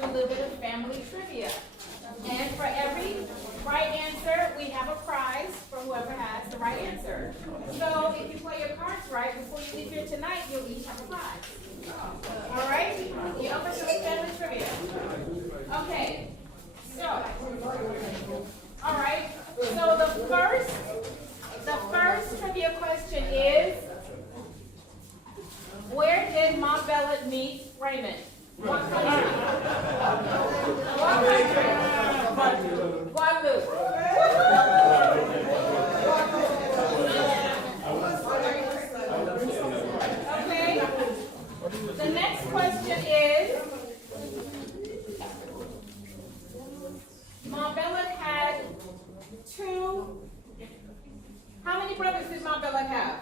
do a little bit of family trivia. And for every right answer, we have a prize for whoever has the right answer. So if you play your cards right, before you leave here tonight, you'll each have a prize. All right? You open to the family trivia. Okay. So, all right. So the first trivia question is, where did Mont Bellic meet Raymond? What country? What country? Guadeloupe. Okay. The next question is, Mont Bellic had two. How many brothers did Mont Bellic have?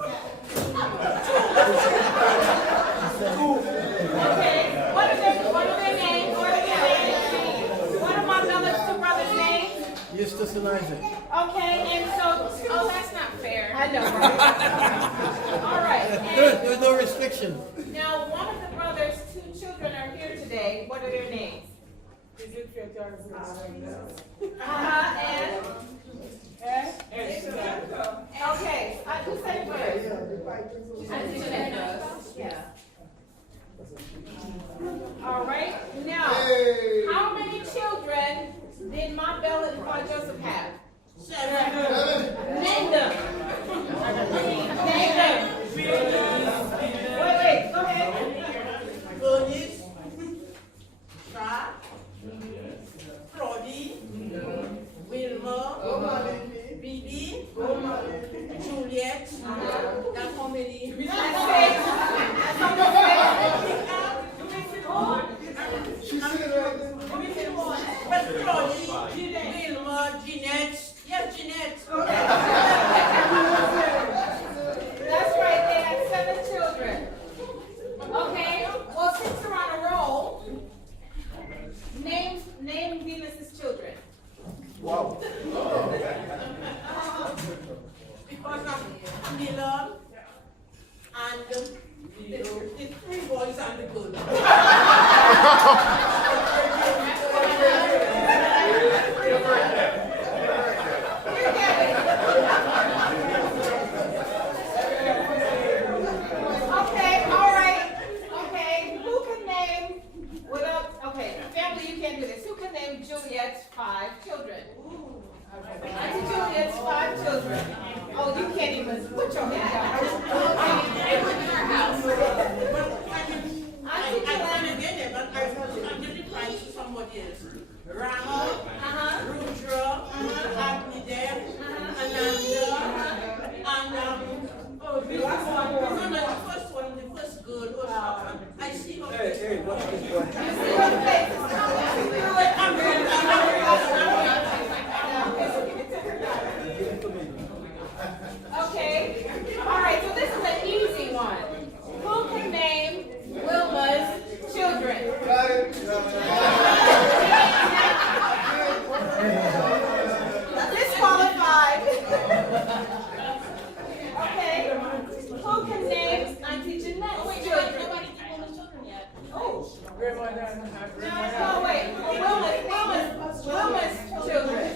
Okay. What are their names? What are Mont Bellic's two brothers' names? Eustace and Isaac. Okay, and so oh, that's not fair. I know, right? All right. There's no restriction. Now, one of the brothers' two children are here today. What are their names? Is it fair to ask? And? Okay, who said it first? I think that knows. Yeah. All right. Now, how many children did Mont Bellic and Claude Joseph have? 7. Name them. Name them. Wait, go ahead. Bernice, Shah, Claudie, Wilma, Bibi, Juliet. That's how many? But Claudie, Wilma, Jeanette. Yes, Jeanette. That's right, they had 7 children. Okay, well, since we're on a roll, name Venus's children. Wow. Because of Milan and the 3 boys and the girl. Okay, all right. Okay, who can name, okay, family, you can't do this. Who can name Juliet's 5 children? Auntie Juliet's 5 children. Oh, you can't even put your hand down. They were in our house. I can't get it, but I'm getting trying to somebody else. Rama, Rudra, Agnidem, Ananda, and the last one. No, the first one, the first girl. I see her face. Hey, what's this one? You see her face? Okay. All right, so this is an easy one. Who can name Wilma's children? Disqualified. Okay. Who can name Auntie Jeanette's children? Nobody did Wilma's children yet. Oh. Grandmother. No, wait. Wilma's children.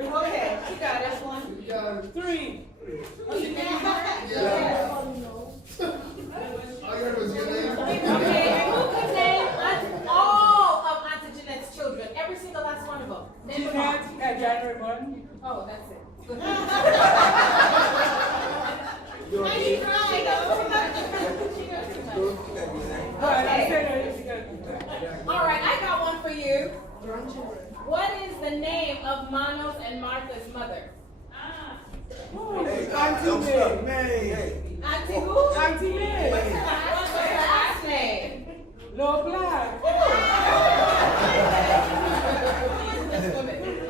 Okay, she got it. 3. Okay, and who can name all of Auntie Jeanette's children? Every single last one of them. Name them all. January 1. Oh, that's it. Good. All right, I got one for you. What is the name of Manos and Martha's mother? Auntie May. Auntie who? Auntie May. What's her last name? No black.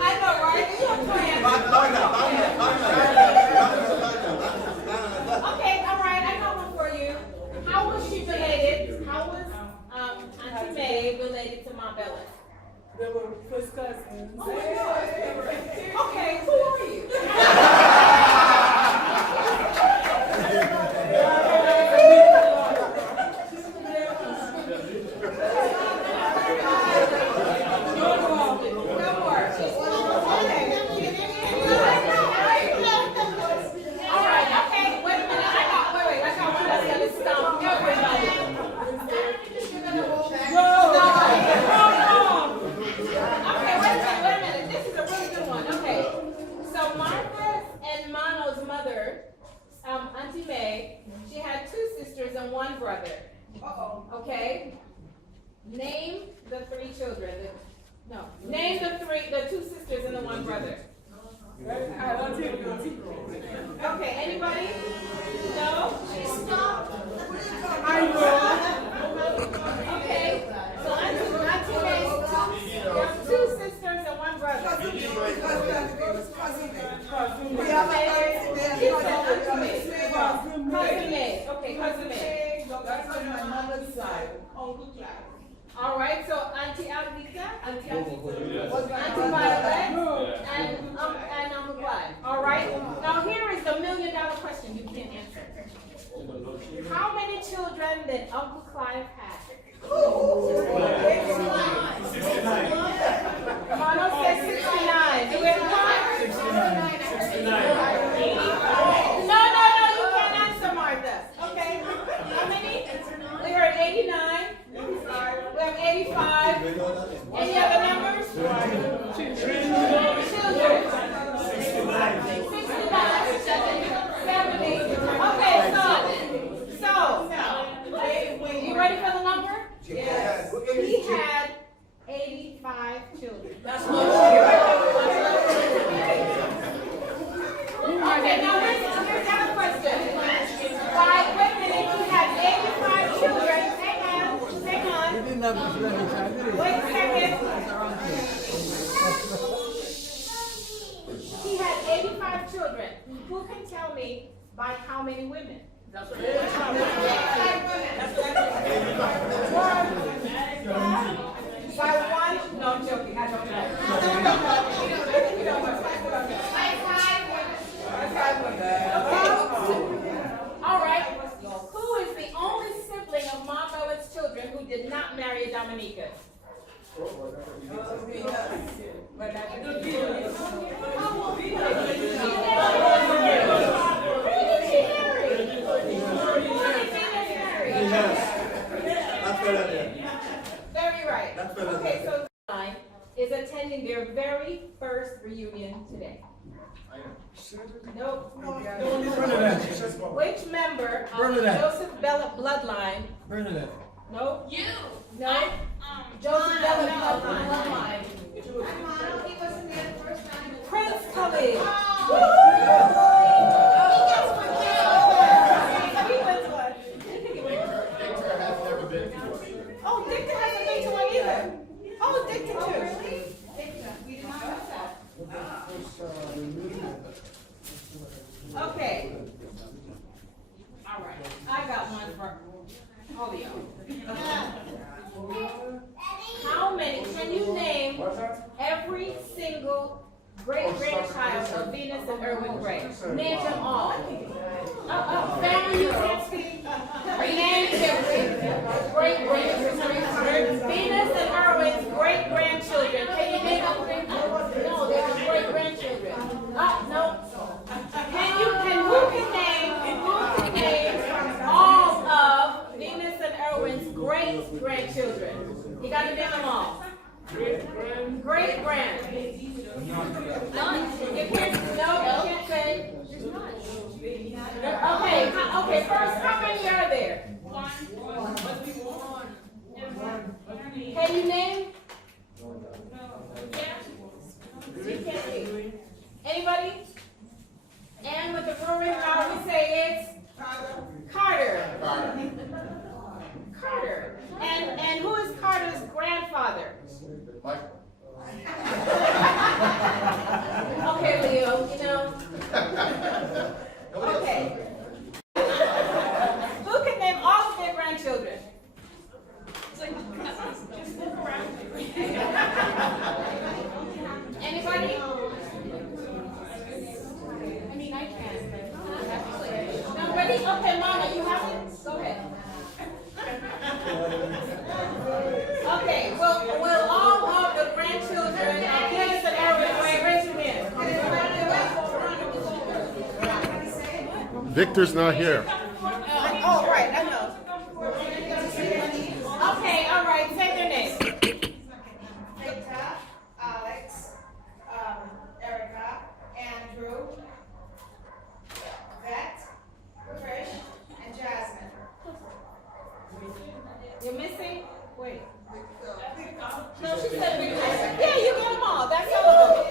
I know, right? You're playing. Okay, all right, I got one for you. How was she related? How was Auntie May related to Mont Bellic? They were first cousins. Oh my God. Okay, who are you? children than Uncle Clive had? Mono says 69. Do we have one? 69. No, you can't answer, Martha. Okay. How many? We heard 89. We have 85. Any other numbers? Children. 69. 70. Okay, so, you ready for the number? Yes. He had 85 children. That's what Okay, now here's another question. Why, wait a minute, he had 85 children. Hang on. He didn't have much time, did he? Wait a second. He had 85 children. Who can tell me by how many women? That's what By one? No, I'm joking. I don't know. All right. Who is the only sibling of Mom Owen's children who did not marry a Dominica? Very right. Okay, so is attending their very first reunion today. Nope. Which member of the Bernadette. Joseph Bella bloodline? Bernadette. Nope. You. No. Joseph Bella bloodline. He wasn't there the first time. Prince Khalid. Oh, Dicta hasn't been to one either. Oh, Dicta too. We did not know that. Okay. All right. I got one for all of y'all. How many? Can you name every single great-grandchild of Venus and Erwin Gray? Name them all. Family, you can't speak. Name every great-grandchildren. Venus and Erwin's great-grandchildren. Can you name them? No, they're great-grandchildren. No. Who can name all of Venus and Erwin's great-grandchildren? You gotta name them all. Great-grand. None. You can't say. Okay, first, how many are there? Can you name? You can't name. Anybody? And with the roaring mouth, we say it's Carter. Carter. And who is Carter's grandfather? Okay, Leo, you know. Okay. Who can name all of their grandchildren? Anybody? I mean, I can. No, ready? Okay, Mama, you have it? Go ahead. Okay, will all of the grandchildren of Venus and Erwin Gray raise your hand? Victor's not here. Oh, right, I know. Okay, all right, say their names. Victor, Alex, Erica, Andrew, Vet, Trish, and Jasmine. You're missing? Wait. No, she said Victor. Yeah, you get them all. That's all of them.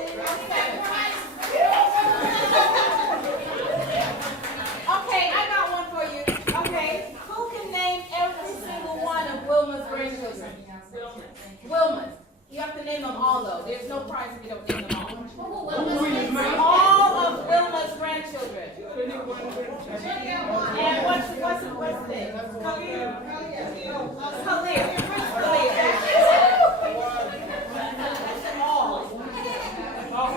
Okay, I got one for you. Okay, who can name every single one of Wilma's grandchildren? Wilma's. You have to name them all, though. There's no prize if you don't name them all. All of Wilma's grandchildren. And what's the name? Khalil. Prince Khalil. All.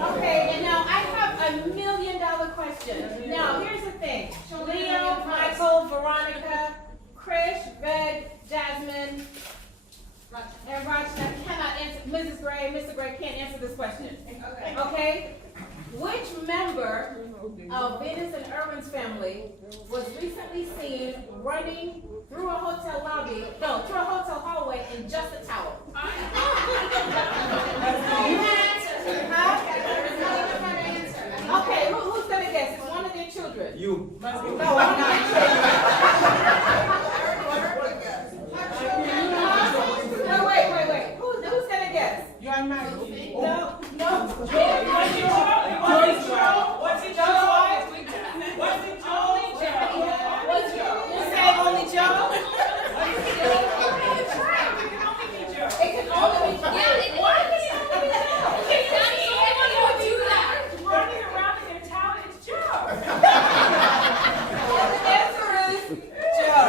Okay, and now I have $1 million question. Now, here's the thing. Leo, Michael, Veronica, Krish, Red, Jasmine, and Rachna cannot answer, Mrs. Gray, Mr. Gray can't answer this question. Okay. Okay? Which member of Venus and Irwin's family was recently seen running through a hotel lobby, no, through a hotel hallway in just a towel? Okay, who's gonna guess? It's one of their children. You. No, I'm not. No, wait. Who's gonna guess? You are married. No. What's it, Joe? What's it, Joe? You said only Joe? It can only be Joe. Running around in their town is Joe. The answer is Joe.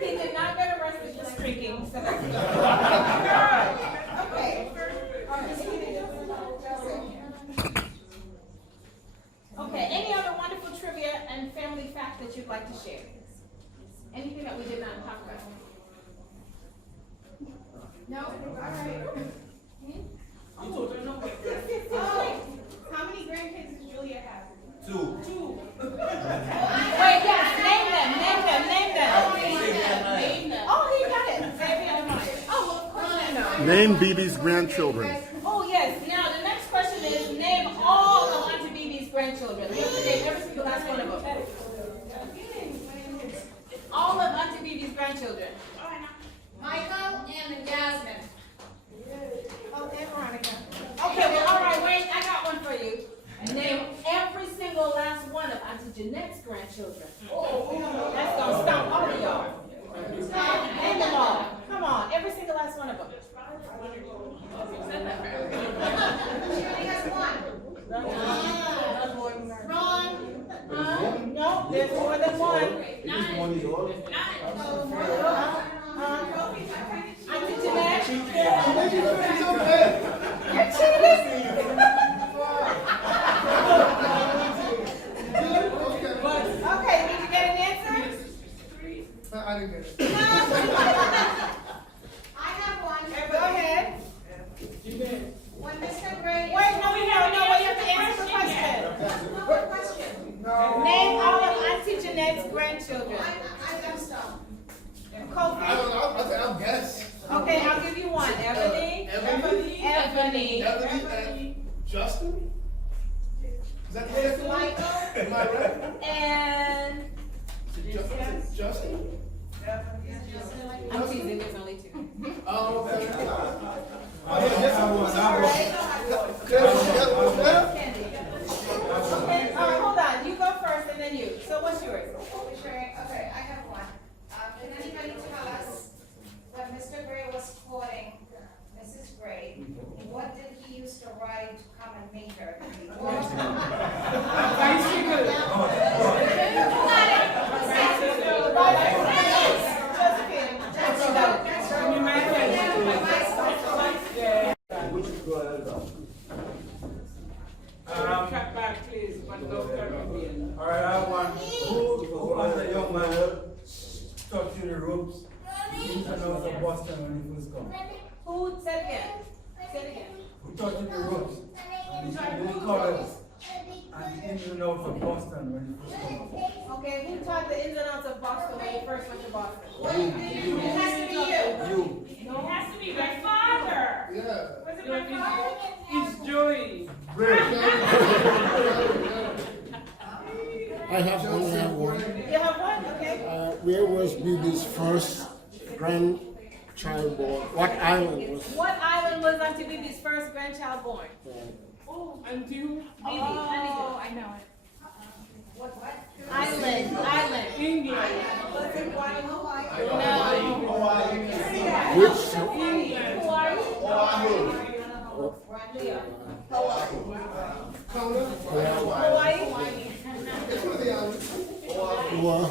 He did not get arrested for drinking, so that's good. Okay. Okay, any other wonderful trivia and family fact that you'd like to share? Anything that we did not talk about? No? All right. How many grandkids does Julia have? 2. Wait, yes, name them. Oh, he got it. Xavier and Maya. Oh, well, of course I know. Name BB's grandchildren. Oh, yes. Now, the next question is name all of Auntie BB's grandchildren. We have to name every single last one of them. All of Auntie BB's grandchildren. Michael and Jasmine. Oh, and Veronica. Okay, well, all right, wait. I got one for you. Name every single last one of Auntie Jeanette's grandchildren. That's going to stop all of y'all. Name them all. Come on, every single last one of them. She only has one. Ron. No, there's more than one. Auntie Jeanette. You're cheating. Okay, did you get an answer? I didn't get it. I have one. Go ahead. When Mr. Gray. Wait, no, you have to answer the question. What question? Name all of Auntie Jeanette's grandchildren. I'm stumped. Kofi. I'll guess. Okay, I'll give you one. Ebony. Ebony. And Justin? Is that the Michael. Am I right? And Justin? I'm teasing, there's only two. Oh, okay. Okay, hold on. You go first and then you. So what's yours? Okay, I have one. Can anybody tell us when Mr. Gray was courting Mrs. Gray, what did he used to ride to come and meet her? Cut back, please, but no Caribbean. All right, I have one. Who as a young man stuck to the ropes in and out of Boston when he first come? Who said again? Say it again. Who touched the ropes and the cords and in and out of Boston when he first come? Okay, who taught the ins and outs of Boston when you first went to Boston? It has to be you. You. It has to be my father. Yeah. Was it my father? It's Joey. I have one. You have one? Okay. Where was BB's first grandchild born? What island was What island was Auntie Bibi's first grandchild born? And you? Oh, I know it. Island. England. which? Who are you? Hawaii? Well,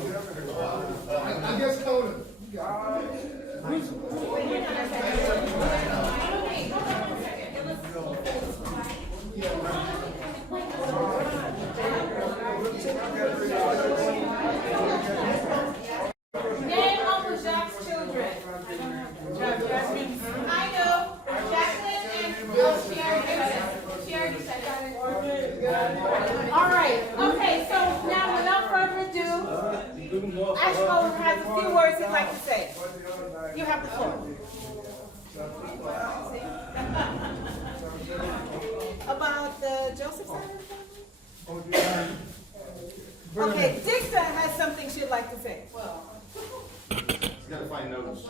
All right, okay, so now without further ado, Ashwell has a few words he'd like to say. You have the floor. About the Joseph Center? Okay, Dixon has something she'd like to say. You gotta find notes.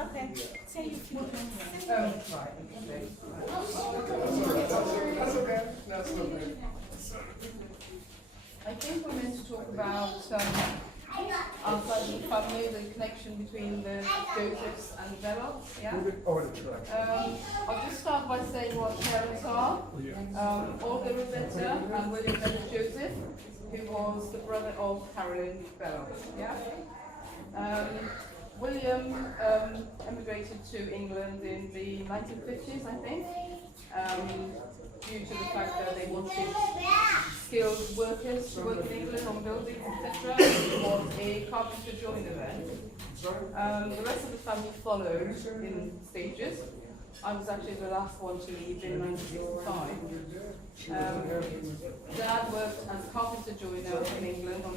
Okay, say you feel. That's okay. That's okay. I think we're meant to talk about outside the family, the connection between the Josephs and the Bellocs, yeah? Over the track. I'll just start by saying what parents are. Olga Rebecca and William Bennett Joseph, who was the brother of Carolyn Belloc, yeah? William emigrated to England in the 1950s, I think, due to the fact that they wanted skilled workers to work in England on buildings, etc. He was a carpenter joiner then. The rest of the family followed in stages. I was actually the last one to leave in 1965. Dad worked as a carpenter joiner in England on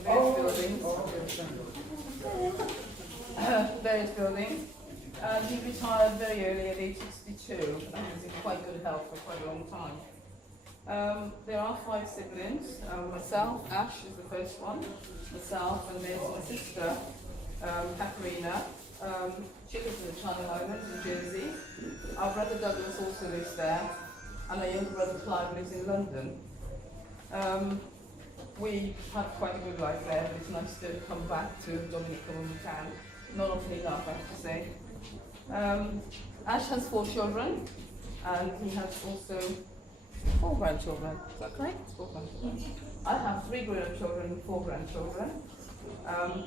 various buildings. He retired very early at age 62 and was in quite good health for quite a long time. There are 5 siblings. Myself, Ash is the first one. Myself, and there's my sister, Katharina. She lives in the Channel Islands in Jersey. Our brother Douglas also lives there, and our younger brother Clive lives in London. We have quite a good life there, but it's nice to come back to Dominica when we can. Not often enough, I have to say. Ash has 4 children, and he has also 4 grandchildren. Is that correct? 4 grandchildren. I have 3 grandchildren and 4 grandchildren.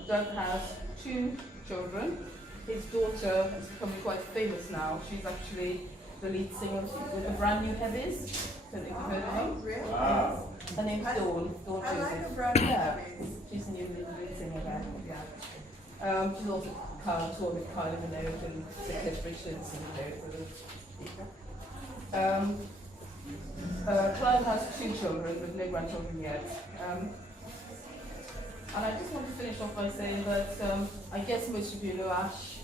Doug has 2 children. His daughter is becoming quite famous now. She's actually the lead singer with the brand new Heavies. Don't think you've heard of her. Wow. Her name's Dawn. Dawn I like Joseph. the brand new Yeah. Heavies. She's the new lead singer there. Yeah. She's also toured with Kylie Minogue and Cliff Richards and various other people. Clive has 2 children with no grandchildren yet. And I just want to finish off by saying that I guess most of you know Ash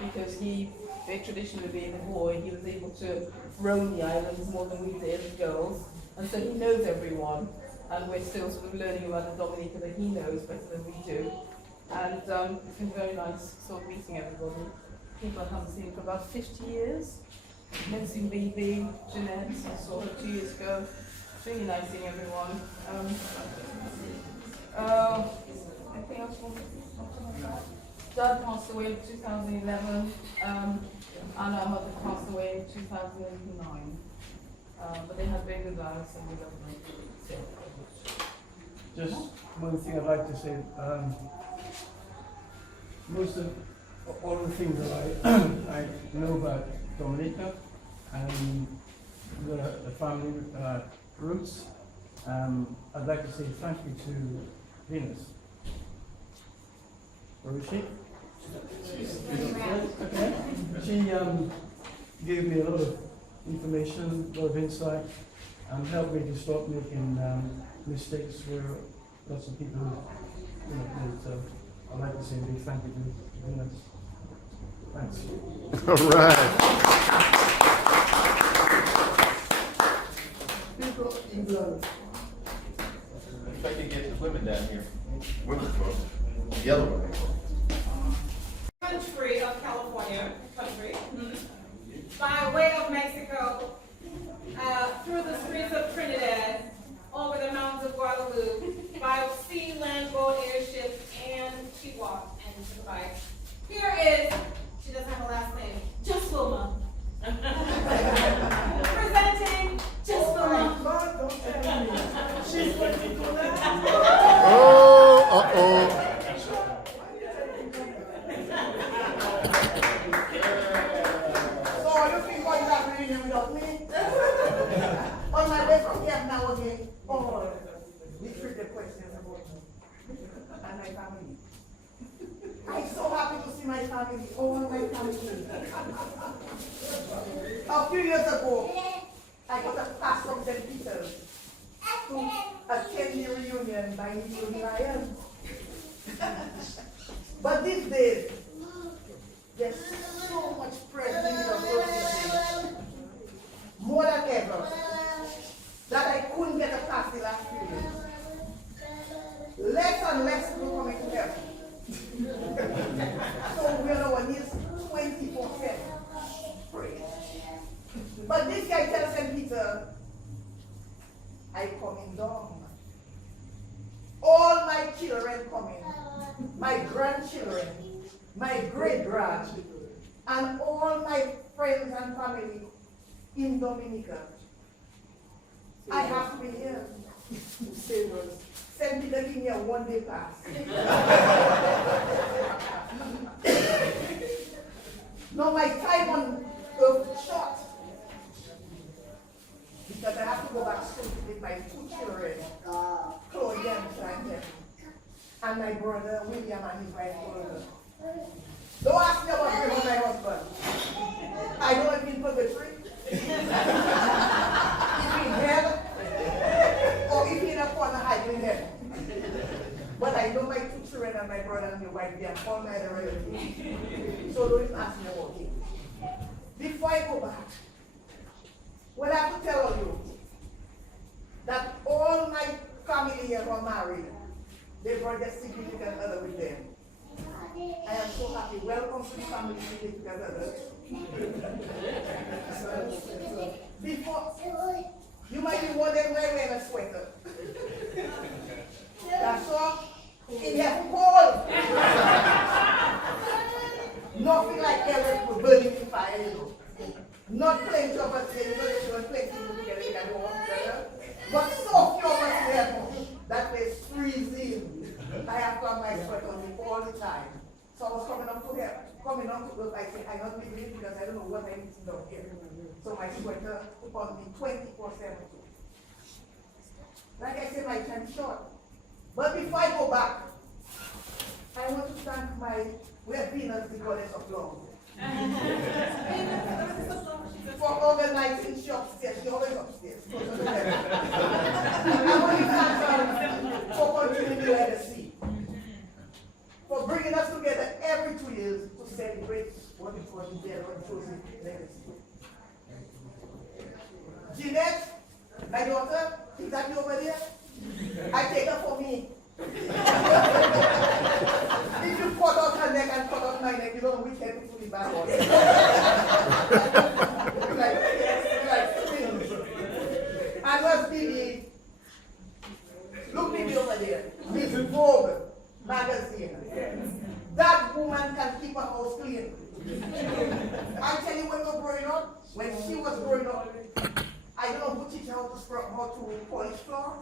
because he, very traditionally being a boy, he was able to roam the islands more than we did as girls. And so he knows everyone. And we're still sort of learning about the Dominica that he knows better than we do. And it's been very nice sort of meeting everybody. People I haven't seen for about 50 years. Nancy Beebe, Jeanette, I saw her 2 years ago. It's really nice seeing everyone. Anything else you want to talk about? Dad passed away in 2011, and our mother passed away in 2009. But they had very good lives and we love them. Just one thing I'd like to say. Most of all the things that I know about Dominica and the family roots, I'd like to say thank you to Venus. Where is she? Okay. She gave me a lot of information, a lot of insight, and helped me to stop making mistakes where lots of people made. So I'd like to say a big thank you to Venus. Thanks. All right. If I could get the women down here. Women's club. Yellow one. Country of California, by way of Mexico, through the streets of Trinidad, over the mountains of Guadalupe, by sea, land, boat, airship, and she walked and survived. Here is, she doesn't have a last name, Just Wilma. Presenting Just Wilma. Oh, uh-oh. So you think what is happening without me? On my way from here now again, oh, we treat the questions about me and my family. I'm so happy to see my family, all my family. A few years ago, I got a pass from St. Peter's to attend the reunion by Little Lion. But these days, there's so much pressure in the world, more than ever, that I couldn't get a pass the last few years. Less and less people coming to heaven. So we're on our knees 24/7. Pray. But this guy tells St. Peter, I coming down. All my children coming, my grandchildren, my great-grand, and all my friends and family in Dominica. I have to be here. St. Peter give me a one-day pass. No, my time on earth short. Because I have to go back soon with my 2 children, Chloe and Shannon, and my brother William and his wife Olga. Don't ask me about him or my husband. I don't know if he's purgatory, if he's hell, or if he's in a corner hiding in heaven. But I know my 2 children and my brother and my wife, they are all my other relatives. So don't even ask me about him. Before I go back, well, I have to tell you that all my family here were married. They brought their significant other with them. I am so happy. Welcome to the family significant other. Before, you might be wondering why we're wearing a sweater. That's all. It gets cold. Nothing like ever for burning in fire, you know. Not playing to us together, you know, playing together, you can walk together. But so few of us there, that place freezing. I have to have my sweater on me all the time. So I was coming up to work, I said, I'm not leaving it because I don't know what I need to do here. So my sweater put on me 24/7. Like I said, my time's short. But before I go back, I want to thank where Venus, the goddess of love, for organizing she upstairs. She always upstairs. I want to thank her for continuing the legacy, for bringing us together every 2 years to celebrate what is called the Dead on Chosen legacy. Jeanette, my daughter, is that you over there? I take her for me. If you cut out her neck and cut out my neck, you don't know which head to put it back on. like twins. And what's Bibi? Look Bibi over there. Miss Vogue magazine. That woman can keep her house clean. I tell you, when we were growing up, when she was growing up, I don't know who teach her how to polish floor.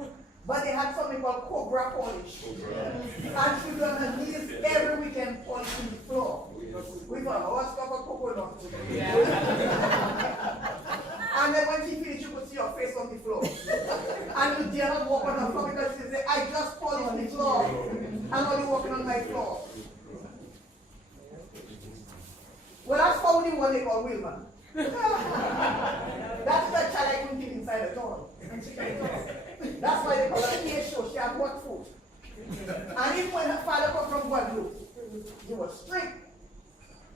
But they had something called Cobra polish. And she was on her knees every weekend polishing the floor with a horse cup of coconut. And then when she finished, you could see her face on the floor. And you dare not walk on her floor because she said, I just polished the floor. I'm only walking on my floor. Well, that's only one they call Wilma. That's the child I couldn't keep inside at all. That's why they call her a show. She had what food. And even when her father come from Guadeloupe, he was strict.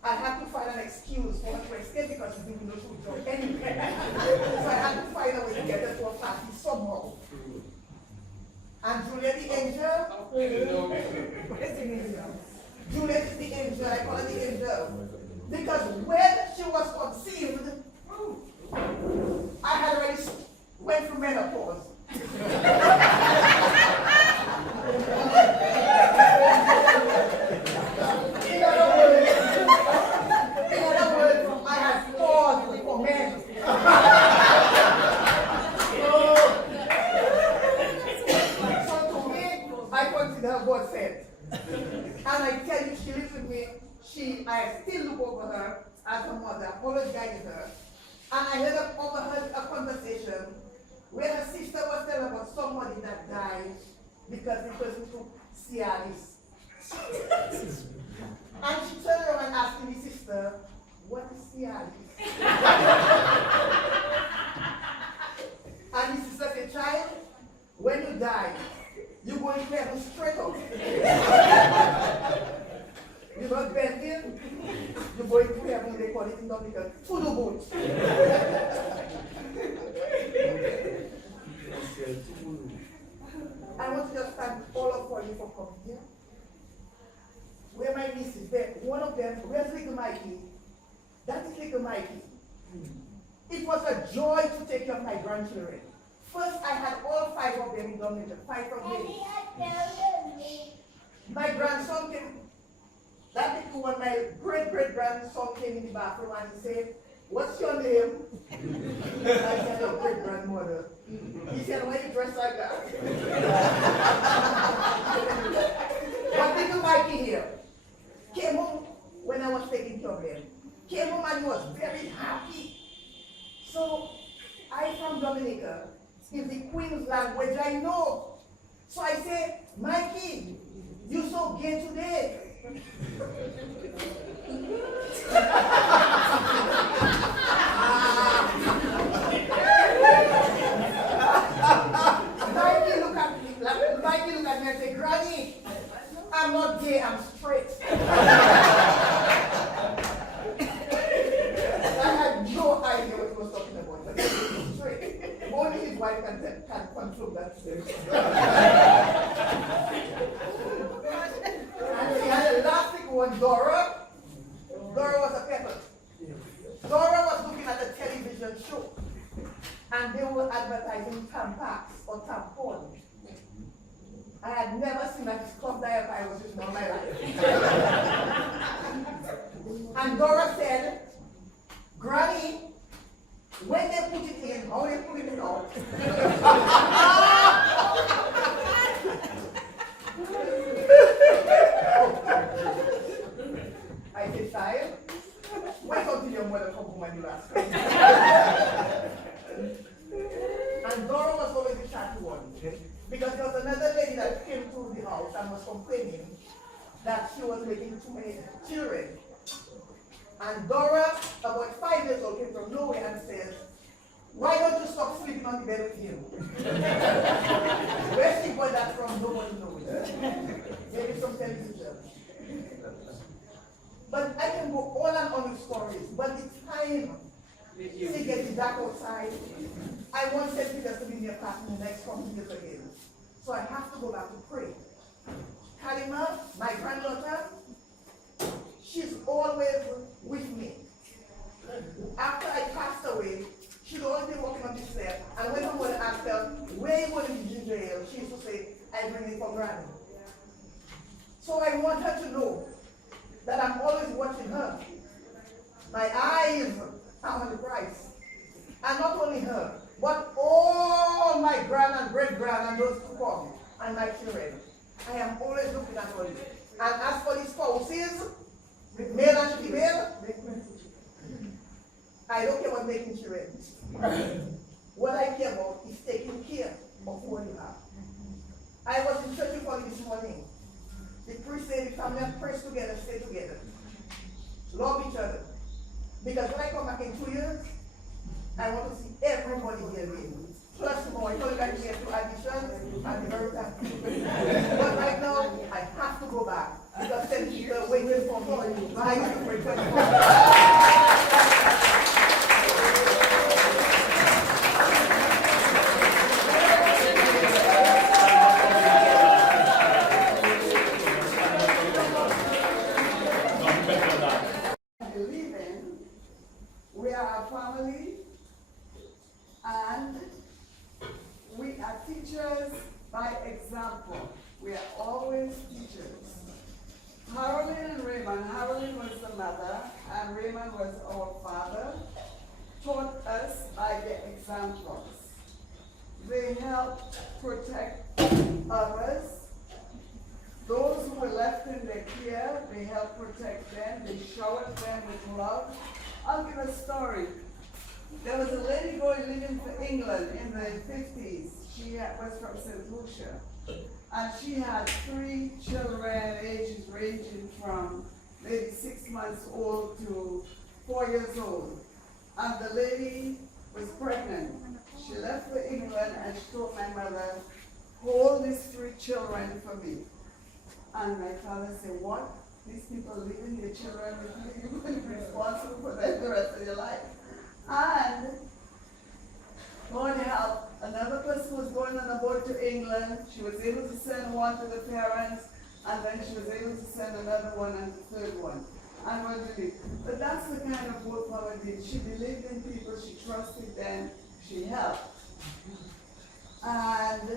I had to find an excuse for her to escape because she didn't know she would go anywhere. So I had to find a way to get her to a party somehow. And Juliet the angel. Juliet is the angel. I call her the angel. Because when she was conceived, I had already went through menopause. In other words, I had paused for men. So to me, I consider her God sent. And I tell you, she lives with me I still look over her as a mother, I've always guided her. And I overheard a conversation where her sister was telling about somebody that died because the person took Cialis. And she turned around and asked me, sister, what is Cialis? And the sister said, child, when you die, you go into heaven straight up. You're not bending, you go into heaven, they call it in Dominica, to the boot. I want to just thank all of you for coming here. Where my nieces, one of them, where's little Mikey? That is little Mikey. It was a joy to take care of my grandchildren. First, I had all 5 of them in Dominica, 5 of them. My grandson came, that little one, my great-great-grandson came in the bathroom and he said, what's your name? I said, your great-grandmother. He said, why you dress like that? But little Mikey here came home when I was taking care of him. Came home and he was very happy. So, I from Dominica is the Queen's language I know. So I said, Mikey, you so gay today. Mikey look at me and say, Granny, I'm not gay, I'm straight. I had no idea what he was talking about, but he was straight. Only his wife can control that. And we had a last big one, Dora. Dora was a pepper. Dora was looking at a television show, and they were advertising Tampax or tampon. I had never seen a scrub diaper I was using all my life. And Dora said, Granny, when they put it in, how they put it out? I said, child, wait until your mother comes home and you ask her. And Dora was always the chatty one. Because there was another lady that came to the house and was complaining that she was making too many children. And Dora, about 5 years old, came from nowhere and said, why don't you stop sleeping on the bed with him? Where she got that from, nobody knows. Maybe some television. But I can go on and on with stories, but it's time to get it back outside. I want St. Peter's to be near class in the next couple of years again. So I have to go back to pray. Kalima, my granddaughter, she's always with me. After I passed away, she'd always be walking on this step, and when someone asked her, where you going to ginger ale, she used to say, I bring it for granny. So I want her to know that I'm always watching her. My eyes are on the prize. And not only her, but all my grand and great-grand and those to come, and my children. I am always looking at all. And as for the spouses, male and female, I don't care what making children. What I care about is taking care of what you have. I was in church for this morning. The priest said, the family have prayed together, stay together. Love each other. Because when I come back in 2 years, I want to see everybody here again. Plus more, I told you guys we have 2 additions, and the very time. But right now, I have to go back. Because St. Peter waiting for me. I need to pray 24 We are a family, and we are teachers by example. We are always teachers. Harolyn and Raymond, Harolyn was the mother, and Raymond was our father, taught us by their examples. They helped protect others, Those who were left in their care, they helped protect them, they showered them with love. I'll give a story. There was a lady living in England in the 50s. She was from St. Lucia. And she had 3 children, ages ranging from maybe 6 months old to 4 years old. And the lady was pregnant. She left for England and she told my mother, hold these 3 children for me. And my father said, what? These people leaving their children with you, you're going to be responsible for them the rest of your life. And Lord help, another person was going on a boat to England. She was able to send one to the parents, and then she was able to send another one and the third one. And what did it? But that's the kind of work Mama did. She believed in people, she trusted them, she helped. And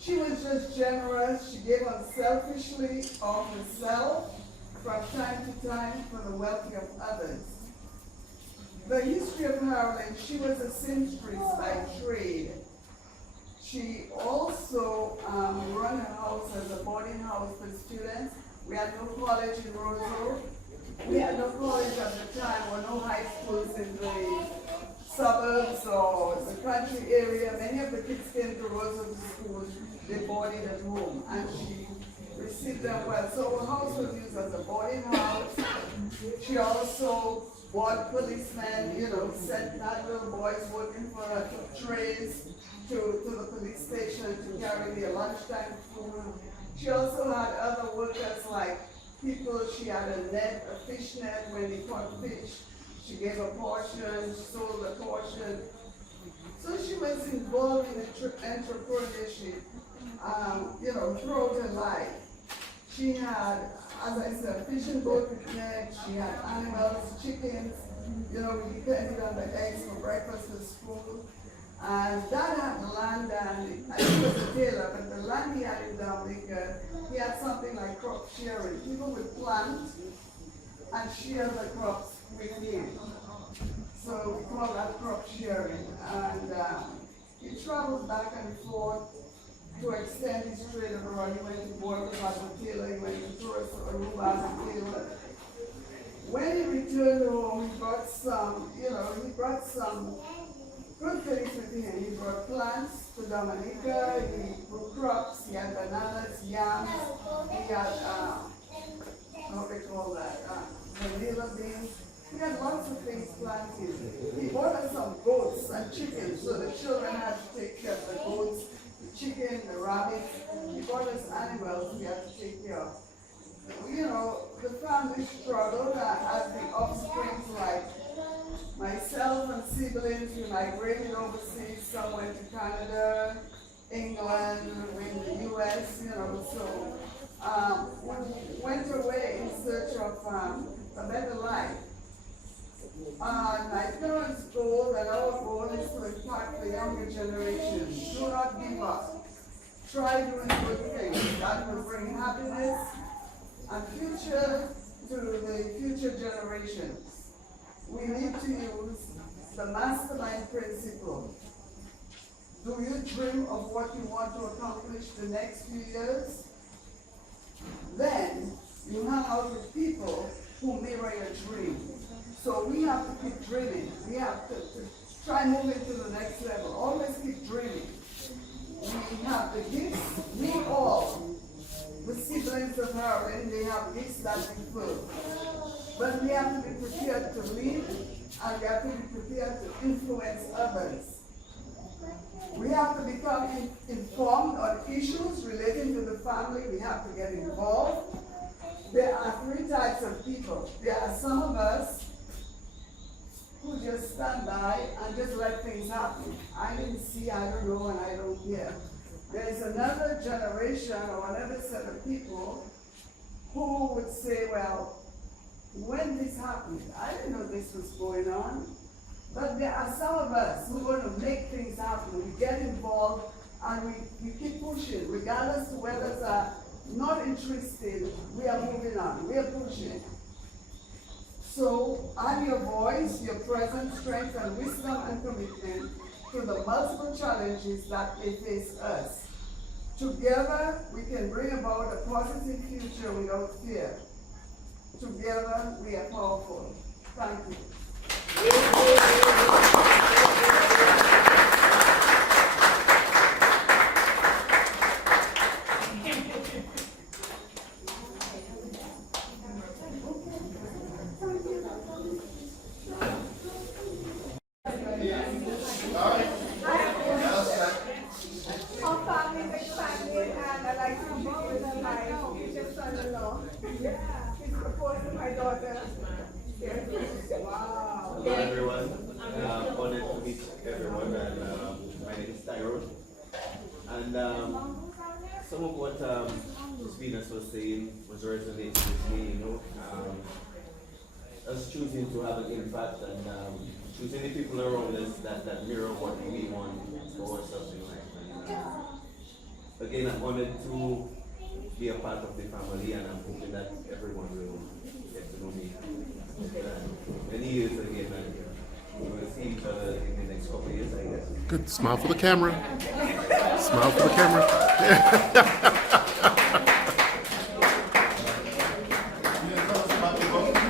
she was just generous. She gave unselfishly of herself from time to time for the welfare of others. The history of Harlan, she was a seamstress by trade. She also ran a house as a boarding house for students. We had no college in Roseau. We had no college at the time, or no high schools in the suburbs or the country area. Many of the kids came to Roseau to school. They boarded at home, and she received them well. So her house was used as a boarding house. She also bought policemen, sent that little boys working for her to trays to the police station to carry their lunchtime food. She also had other workers like people. She had a net, a fish net. When they caught fish, she gave a portion, sold a portion. So she was involved in entrepreneurship, throughout her life. She had, as I said, a fishing boat with nets. She had animals, chickens. We depended on the eggs for breakfast for school. And Dad had land, and he was a tailor, but the land he had in Dominica, he had something like crop sharing. People would plant and share the crops with him. So we call that crop sharing. And he traveled back and forth to extend his trade abroad. He went to Bordeaux as a tailor, he went to Torres or Aruba as a tailor. When he returned home, he brought some good things with him. He brought plants to Dominica, he grew crops, he had bananas, yams, he had, what they call that, vanilla beans. He had lots of things planted. He bought us some goats and chickens, so the children had to take care of the goats, the chicken, the rabbits. He bought us animals we had to take care of. The family struggled as the offsprings, like myself and siblings, we migrated overseas. Some went to Canada, England, in the US, so we went away in search of a better life. My parents' goal and our goal is to impact the younger generation. Do not give up. Try doing good things. That will bring happiness and future to the future generations. We need to use the mastermind principle. Do you dream of what you want to accomplish the next few years? Then you hang out with people who mirror your dream. So we have to keep dreaming. We have to try moving to the next level. Always keep dreaming. We have the gifts. We all, the siblings of Harlan, they have gifts that we fill. But we have to be prepared to lead, and we have to be prepared to influence others. We have to become informed on issues relating to the family. We have to get involved. There are 3 types of people. There are some of us who just stand by and just let things happen. I didn't see, I don't know, and I don't care. There's another generation or another set of people who would say, well, when this happened, I didn't know this was going on. But there are some of us who want to make things happen. We get involved and we keep pushing, regardless of whether others are not interested. We are moving on, we are pushing. So I'm your voice, your presence, strength, and wisdom and commitment to the multiple challenges that may face us. Together, we can bring about a positive future without fear. Together, we are powerful. Thank you. Our family is expanding and I'd like to meet with my future son-in-law. He's proposed to my daughter. Wow. Hello everyone, honored to meet everyone, and my name is Tyrone. And some of what Ms. Venus was saying was resonating with me, you know. Us choosing to have an impact and choosing the people around us that mirror what we want for ourselves in life. And, again, I'm honored to be a part of the family, and I'm hoping that everyone will get to know me many years again, and we will see each other in the next couple of years, I guess. Good. Smile for the camera. Smile for the camera.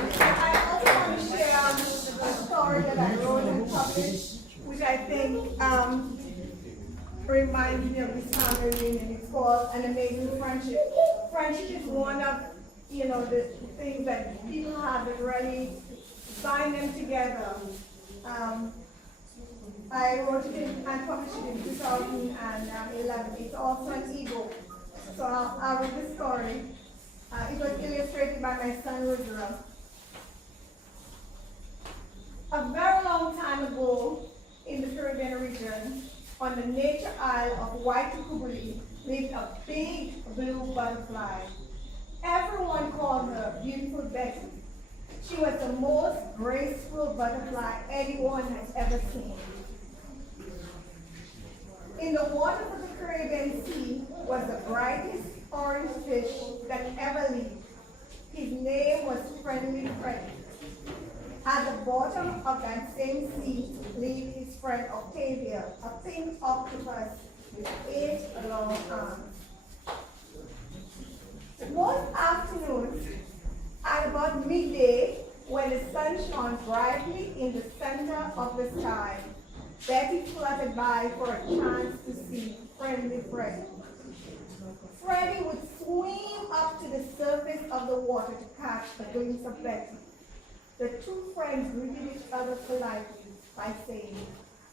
I also want to share a story that I wrote and published, which I think reminds me of this family, and it's called An Amazing Friendship. Friendship is one of, the things that people have that really bind them together. I wrote it and published it in 2011. It's also an ebook. So I wrote the story. It was illustrated by my son, Rudra. A very long time ago, in the Caribbean region, on the nature isle of Waitukubuli, lived a big blue butterfly. Everyone called her Beautiful Betty. She was the most graceful butterfly anyone has ever seen. In the waters of the Caribbean Sea was the brightest orange fish that ever lived. His name was Friendly Freddy. At the bottom of that same sea lived his friend Octavia, a pink octopus with 8 long arms. Most afternoons, at about midday, when the sun shone brightly in the center of the sky, Betty fluttered by for a chance to see Friendly Freddy. Freddy would swim up to the surface of the water to catch a glimpse of Betty. The two friends greeted each other politely by saying,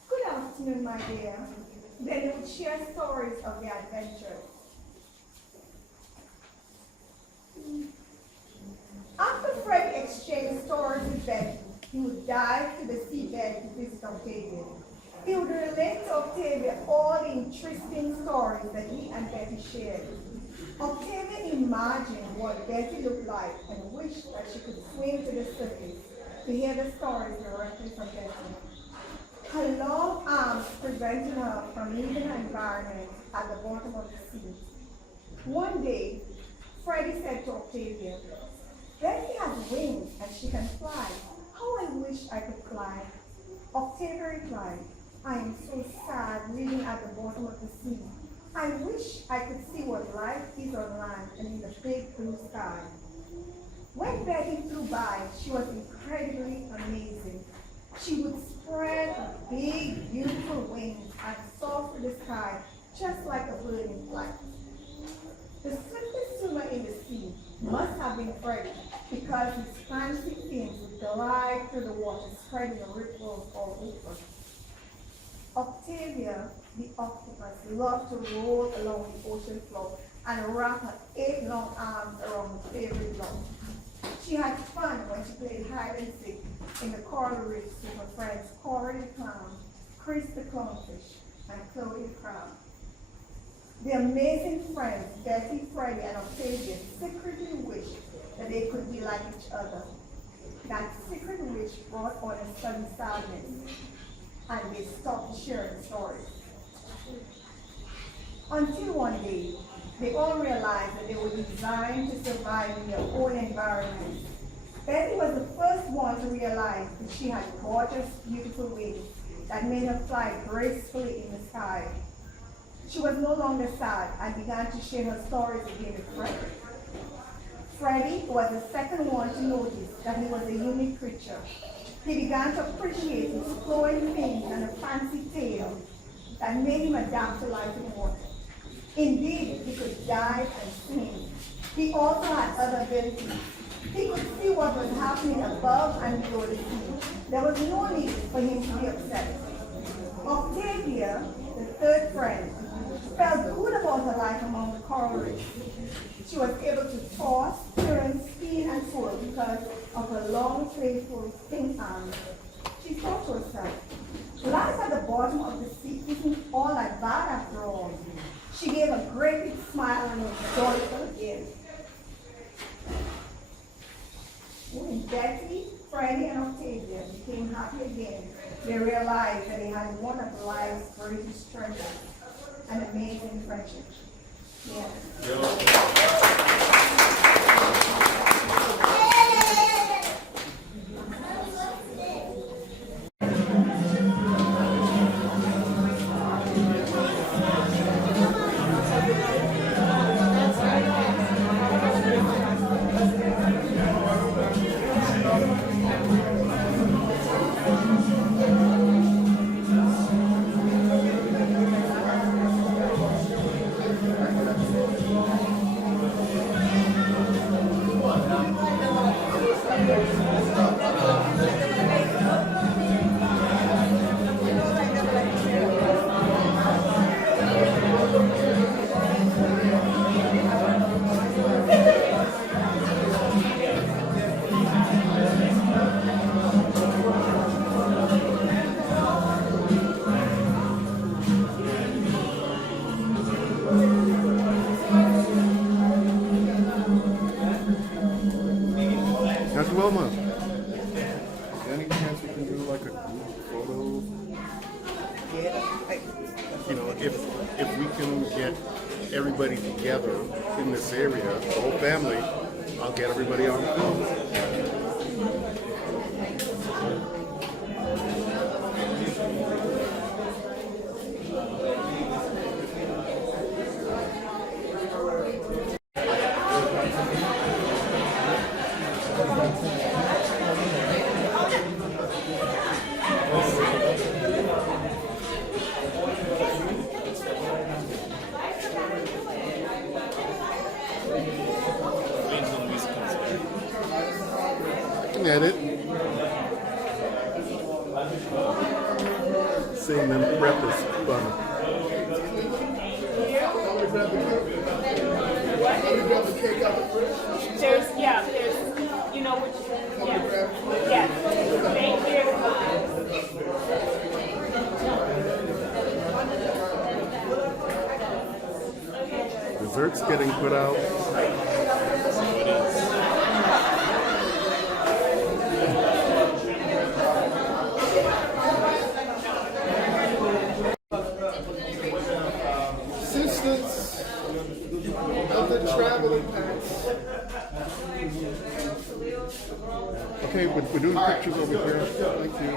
"Good afternoon, my dear." Then they would share stories of their adventures. After Freddy exchanged stories with Betty, he would dive to the seabed to visit Octavia. He would relate to Octavia all the interesting stories that he and Betty shared. Octavia imagined what Betty looked like and wished that she could swim to the surface to hear the stories directly from Betty. Her long arms prevented her from leaving her environment at the bottom of the sea. One day, Freddy said to Octavia, "Betty has wings and she can fly. How I wish I could fly." Octavia replied, "I am so sad living at the bottom of the sea. I wish I could see what life is on land and in the big blue sky." When Betty flew by, she was incredibly amazing. She would spread her big, beautiful wings and soar through the sky, just like a bird in flight. The swiftest swimmer in the sea must have been Freddy, because his fancy fins would glide through the water, spreading ripples all over. Octavia, the octopus, loved to roll along the ocean floor and wrap her 8 long arms around her favorite love. She had fun when she played hide and seek in the coral reefs with her friends Cory the clown, Chris the clownfish, and Chloe the crab. The amazing friends, Betty, Freddy, and Octavia, secretly wished that they could be like each other. That secret wish brought on a sudden sadness, and they stopped sharing stories. Until one day, they all realized that they were designed to survive in their own environment. Betty was the first one to realize that she had gorgeous, beautiful wings that made her fly gracefully in the sky. She was no longer sad and began to share her stories again with Freddie. Freddie was the second one to notice that he was a unique creature. He began to appreciate his flowing fins and a fancy tail that made him adapt to life in water. Indeed, he could dive and swim. He also had other abilities. He could see what was happening above and below the sea. There was no need for him to be upset. Octavia, the third friend, felt good about her life among the coral reefs. She was able to toss, turn, spin, and swirl because of her long, playful, thin arms. She thought to herself, life at the bottom of the sea isn't all that bad after all. She gave a great big smile and was joyful again. When Betty, Freddie, and Octavia became happy again, they realized that they had one of life's greatest treasures, an amazing friendship. Dr. Wilma, any chance we can do like a group photo? You know, if we can get everybody together in this area, the whole family, I'll get everybody on film. At it. Seeing them prep is fun. There's, you know, which, yeah. Thank you. Dessert's getting put out. Assistance of the traveling packs. Okay, we're doing pictures over here. Thank you.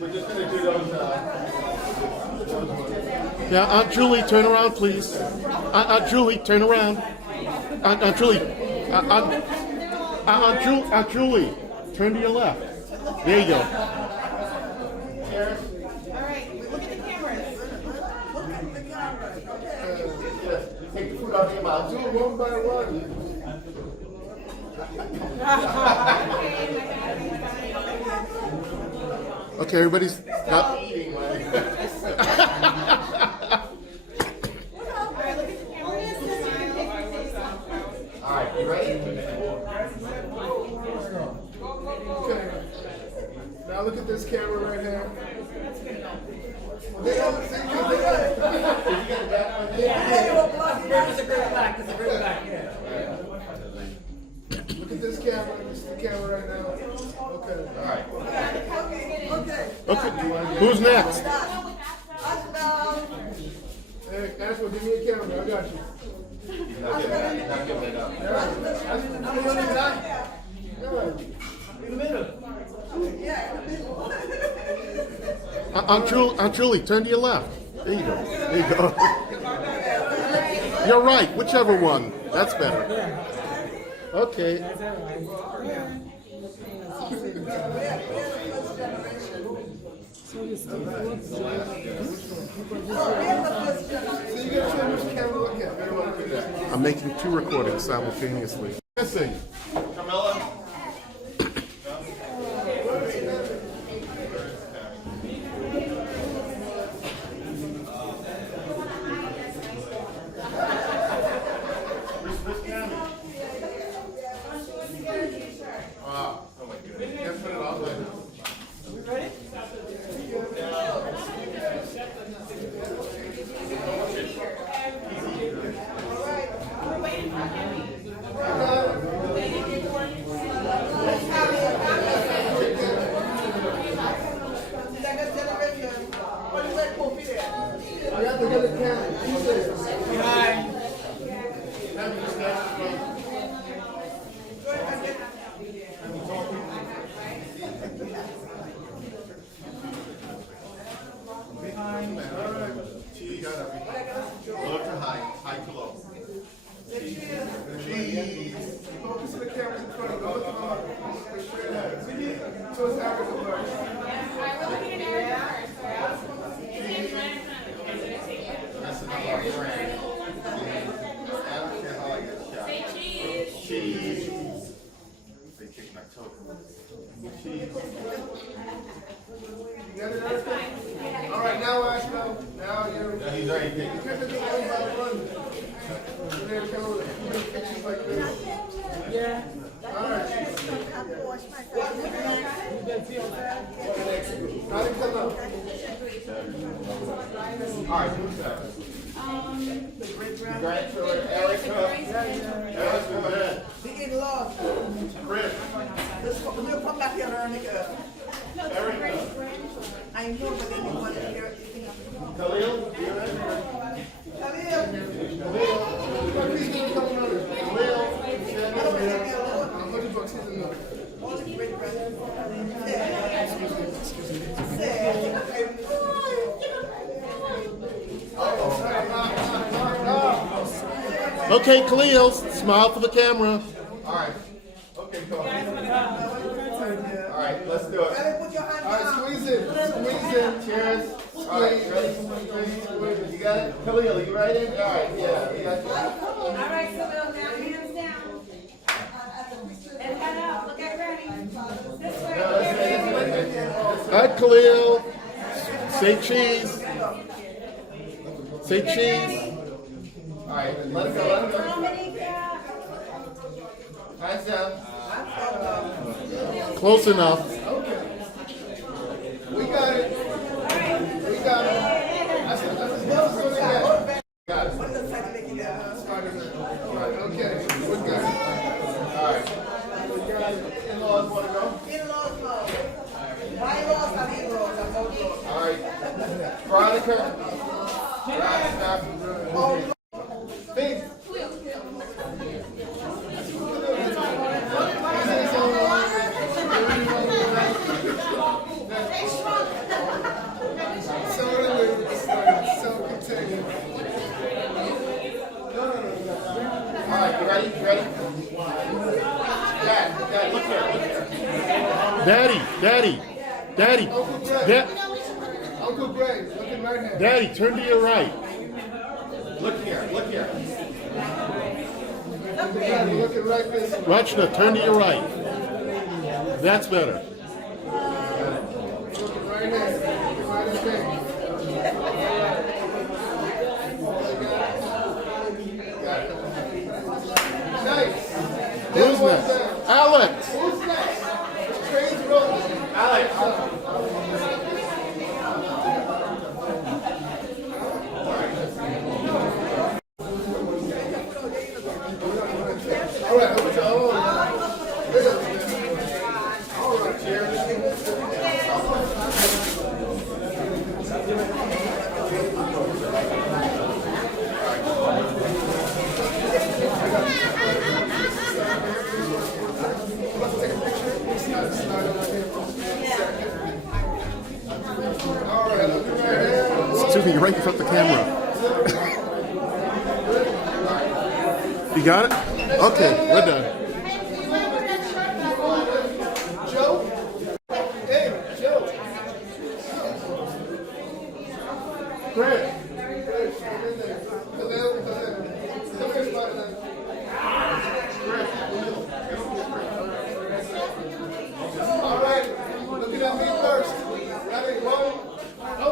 We're just going to do those. Yeah, Aunt Julie, turn around, please. Aunt Julie, turn around. Aunt Julie, Aunt Julie, turn to your left. There you go. Alright, look at the cameras. Look at the cameras, okay? Take the food out of your mouth. Do it one by one. Okay, everybody's not eating. All right, you ready? Okay. Now look at this camera right here. Look at this camera. This is the camera right now. Okay. All right. Okay. Who's next? Hey, Ashwell, give me a camera. I got you. Not giving it up. In the middle. Yeah, Aunt Julie, turn to your left. There you go. There you go. You're right. Whichever one. That's better. Okay. I'm making 2 recordings simultaneously. Missing. Carmela? Oh my goodness. Can't put it on later. Second generation. What is that coffee there? You have to get the camera. Behind. Cheese. Low to high. High to low. Cheese. Focus on the camera in front of you. Look straight ahead. We need towards Africa first. Alright, we're looking at Eric first. Say cheese. Cheese. They kicked my toe. Cheese. You got it, Erica? All right, now Ashton. Now you're. Yeah, he's already You taken. can't just do one by one. And then come over. Make pictures like this. Yeah. All right. Now they come up. All right, who's that? Grandchildren, Erica. Erica, go ahead. The in-laws. Chris. We'll come back here and learn it. Erica. I know, but then you want to hear it. Khalil. You ready? Please give me a couple minutes. I'm looking for a season. All the great Okay, Khalil, smile for the camera. All right. Okay, go. All right, let's do it. Put your hand All right, down. squeeze it. Squeeze it. Cheers. All right, ready? You got it? Khalil, you ready? All right, yeah. We got you. All right, so now hands down. And head up, look at Granny. This way, look at Granny. All right, Khalil. Say cheese. Say cheese. All right, let it go, let it go. Hands down. Close enough. We got it. We got it. That's what we got. Okay, we're good. All right. In-laws want to go? In-laws, no. Bylaws and in-laws and outlaws. All right. Veronica. Stop. Big. Self-contained. All right, you ready? You ready? Dad, look here, look here. Daddy. Uncle Greg, look at my hand. Daddy, turn to your right. Look here, look here. Daddy, look at right this. Rachna, turn to your right. That's better. Right hand. Right hand. Nice. Who's next? Alex. Who's next? Trains rolling. Alex. All right, over to all. All right, cheers. You got it? Okay, we're done. Joe? Hey, Joe. Greg. Come here, Spider-Man. All right, looking at me first. Ready, one. No,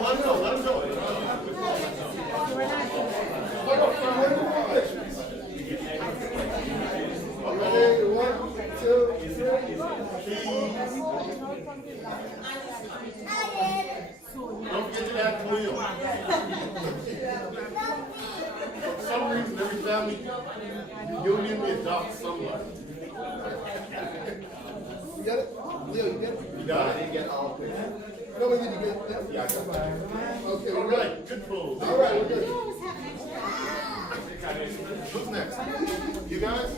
let him go. Let him go. Ready, 1, 2, 3. Don't get to that Khalil. For some reason, every family union we adopt somebody. You got it? Leo, you get it? You got it? I didn't get all of it. No, we didn't get it. Yeah, I got it. Okay, all right. Good pose. All right, we're good. Who's next? You guys?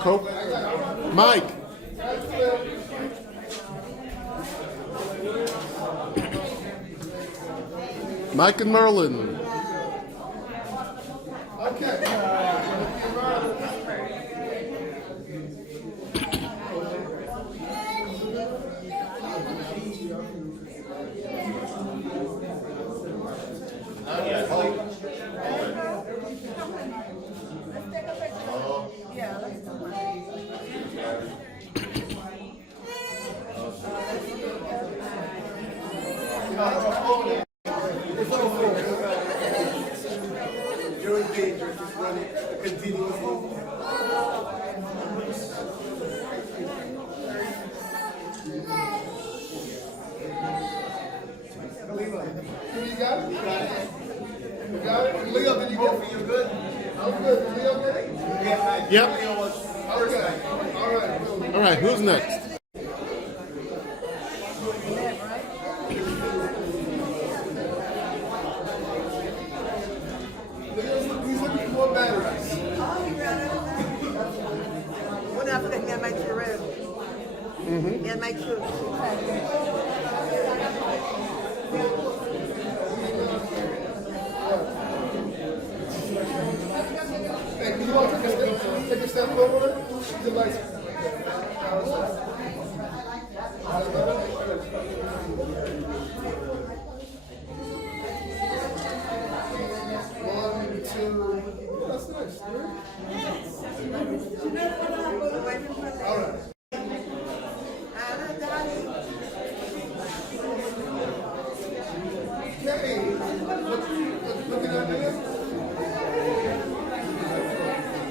Coke? Mike. Mike and Merlin. Okay. You're in danger. Just run it continuously. You got it? You got it? Leo, did you get it? You good? I'm good. Leo, get it? Yep. Okay. All right. All right, who's next? He's looking for more batteries. What happened to me and my children? Me and my children. Hey, can you all take a step forward? The lights. One, two. That's nice. All right. Okay. Looking at me.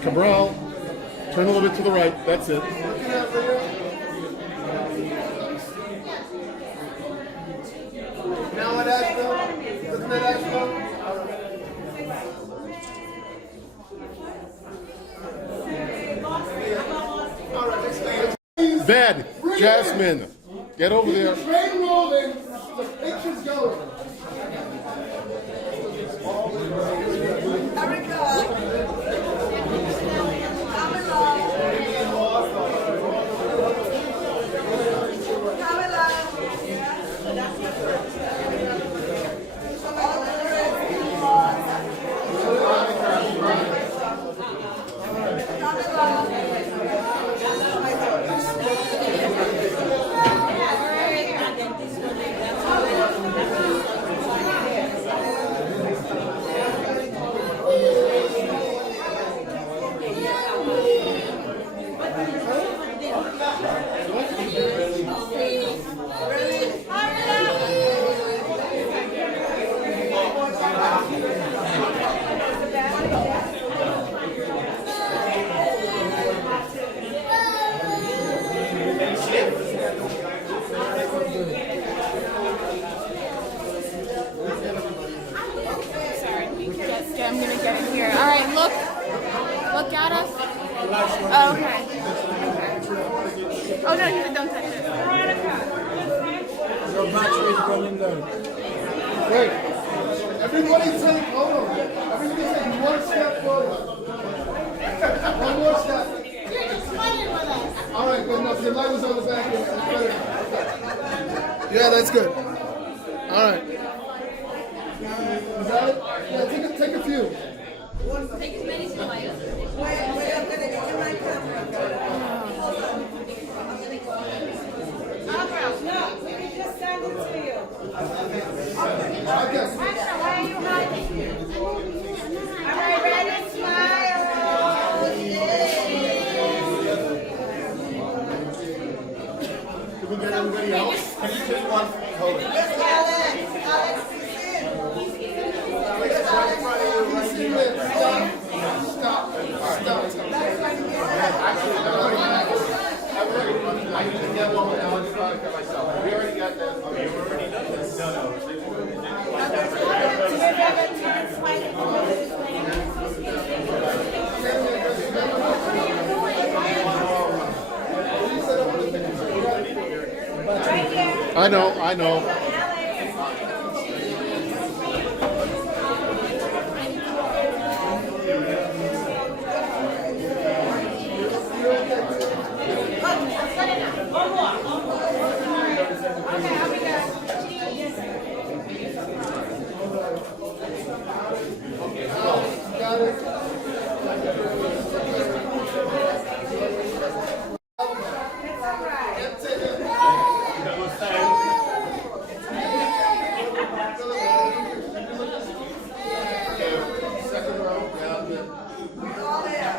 Cabral. Turn a little bit to the right. That's it. Looking at Leo. Now at Asheville. Looking at Asheville. All right, next thing. Bed. Jasmine. Get over there. Train rolling. The picture's going. I'm gonna get it here. All right, look at us. Oh, okay. Oh no, you don't touch it. Your battery is running low. Wait. Everybody take, hold on. Everybody take one step forward. One more step. You're just playing with us. All right, good enough. Your light was on the back end. Yeah, that's good. All right. You got it? Yeah, take a few. Take as many as you like. No, we can just send it to you. Okay. Action, why are you hiding? All right, ready? Smile. Can we get everybody else? Can you take one for me? Hold it. Alex, he's in. Stop. I can get one with Alex Veronica myself. We already got that. Okay, we've already done this. No. I know. Okay, I'll be there. Got it. Second row, yeah. All there.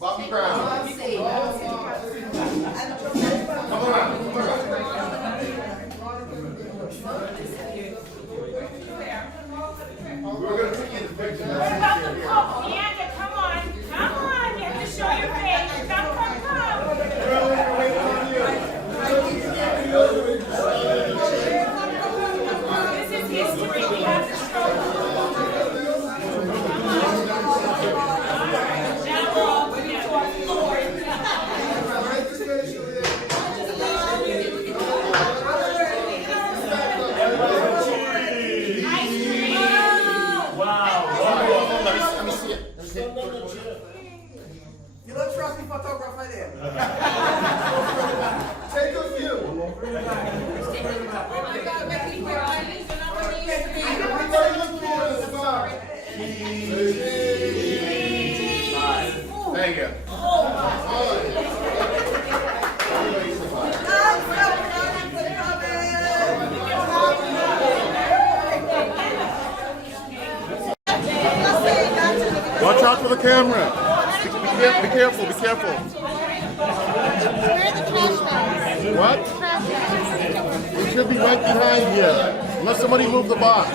Bobby Brown. Come around. We're gonna put you in the picture. Oh, Leander, come on. You have to show your face. Come. This is history. We have to show Let me see it. You don't trust me, photographer there. Take a few. There you go. Watch out for the camera. Be careful. What? It should be right behind here, unless somebody moved the box.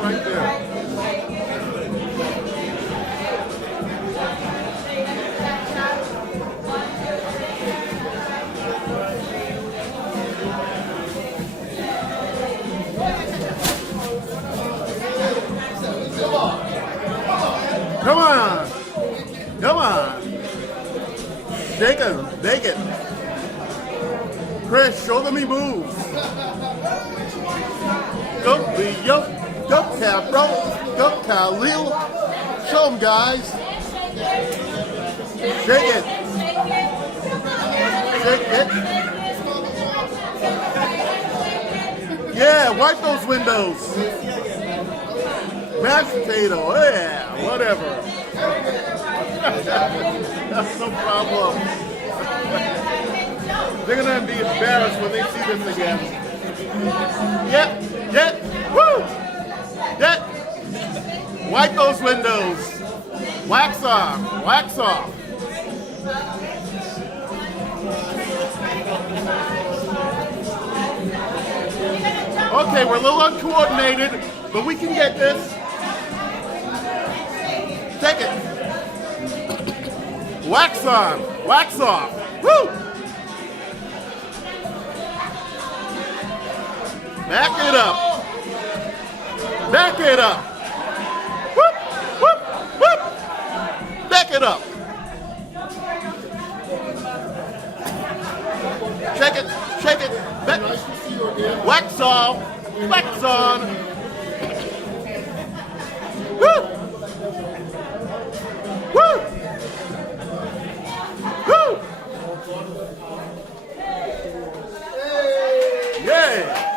Right there. Come on. Shake it, bake it. Chris, show them he moves. Go, Leo. Go, Cabro. Go, Khalil. Show them, guys. Shake it. Shake it. Yeah, wipe those windows. Mashed potato, yeah, whatever. That's no problem. They're gonna be embarrassed when they see this again. Yep, yep, woo! Yep. Wipe those windows. Wax off, wax off. Okay, we're a little uncoordinated, but we can get this. Take it. Wax on, wax off. Woo! Back it up. Back it up. Whoop, whoop, whoop. Back it up. Shake it, shake it. Back. Wax off, wax on. Woo! Woo! Woo! Yay!